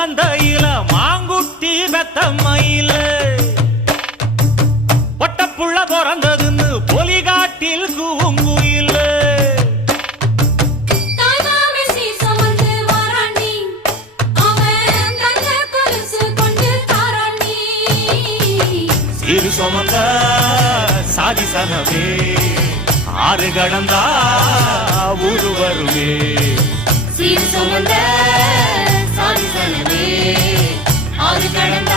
மந்தையில மாங்குட்டி வெத்தம்மையில பொட்டப்புள்ள பிறந்ததுன்னு பொலிகாட்டில் கூங்குயில சிறு சுமந்த சாதி சனவே ஆறு கடந்தா ஊரு வருவே சீர் சுமந்த சாதி சனவே ஆறு கடந்த